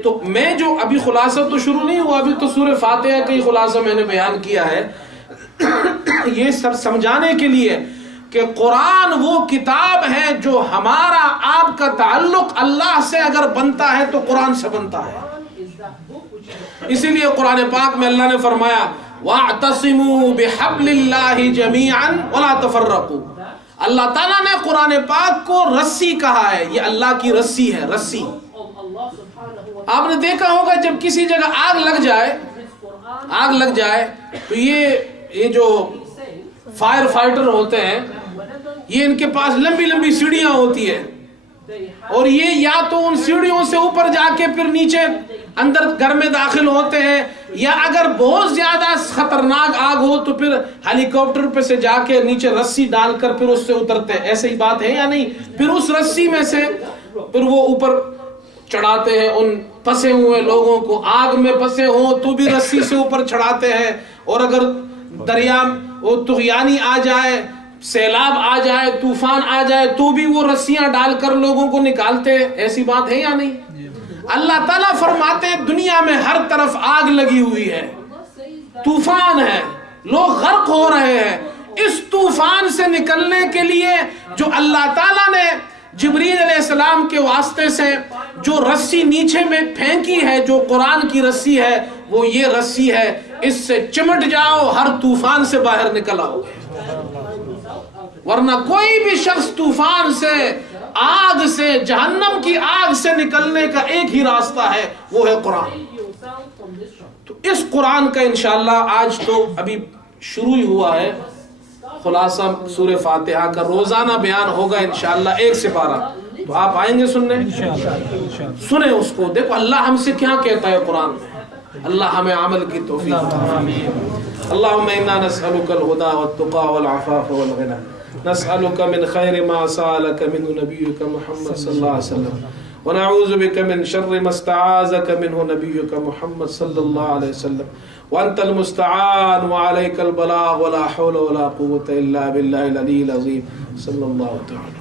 تو میں جو ابھی خلاصہ تو شروع نہیں ہوا, ابھی تو سورہ فاتحہ کا ہی خلاصہ میں نے بیان کیا ہے, یہ سب سمجھانے کے لیے کہ قرآن وہ کتاب ہے جو ہمارا آپ کا تعلق اللہ سے اگر بنتا ہے تو قرآن سے بنتا ہے. اسی لیے قرآن پاک میں اللہ نے فرمایا وَاعْتَصِمُوا بِحَبْلِ اللَّهِ جَمِيعًا وَلَا تَفَرَّقُوا. اللہ تعالیٰ نے قرآن پاک کو رسی کہا ہے, یہ اللہ کی رسی ہے, رسی. آپ نے دیکھا ہوگا جب کسی جگہ آگ لگ جائے تو یہ جو فائر فائٹر ہوتے ہیں, یہ ان کے پاس لمبی لمبی سیڑھیاں ہوتی ہے, اور یہ یا تو ان سیڑھیوں سے اوپر جا کے پھر نیچے اندر گھر میں داخل ہوتے ہیں, یا اگر بہت زیادہ خطرناک آگ ہو تو پھر ہیلی کاپٹر پہ سے جا کے نیچے رسی ڈال کر پھر اس سے اترتے ہیں. ایسے ہی بات ہے یا نہیں؟ پھر اس رسی میں سے پھر وہ اوپر چڑھاتے ہیں ان پھنسے ہوئے لوگوں کو. آگ میں پھنسے ہوں تو بھی رسی سے اوپر چڑھاتے ہیں, اور اگر دریا وہ طغیانی آ جائے, سیلاب آ جائے, طوفان آ جائے تو بھی وہ رسیاں ڈال کر لوگوں کو نکالتے ہیں. ایسی بات ہے یا نہیں؟ اللہ تعالیٰ فرماتے ہیں دنیا میں ہر طرف آگ لگی ہوئی ہے, طوفان ہے, لوگ غرق ہو رہے ہیں. اس طوفان سے نکلنے کے لیے جو اللہ تعالیٰ نے جبریل علیہ السلام کے واسطے سے جو رسی نیچے میں پھینکی ہے, جو قرآن کی رسی ہے, وہ یہ رسی ہے. اس سے چمٹ جاؤ, ہر طوفان سے باہر نکل آؤ. ورنہ کوئی بھی شخص طوفان سے, آگ سے, جہنم کی آگ سے نکلنے کا ایک ہی راستہ ہے, وہ ہے قرآن. تو اس قرآن کا انشاءاللہ آج تو ابھی شروع ہی ہوا ہے, خلاصہ سورہ فاتحہ کا روزانہ بیان ہوگا انشاءاللہ 1 سپارہ. تو آپ آئیں گے سننے؟ سنیں اس کو. دیکھو اللہ ہم سے کیا کہتا ہے قرآن میں. اللہ ہمیں عمل کی توفیق. اللہم انا نسألک الہدى والتقى والعفاف والغنى نسألک من خیر ما سألک منہ نبیک محمد صلی اللہ علیہ وسلم ونعوذ بک من شر ما استعاذک منہ نبیک محمد صلی اللہ علیہ وسلم وانت المستعان وعلیک البلاغ ولا حول ولا قوة الا باللہ العلی العظیم صلی اللہ تعالی.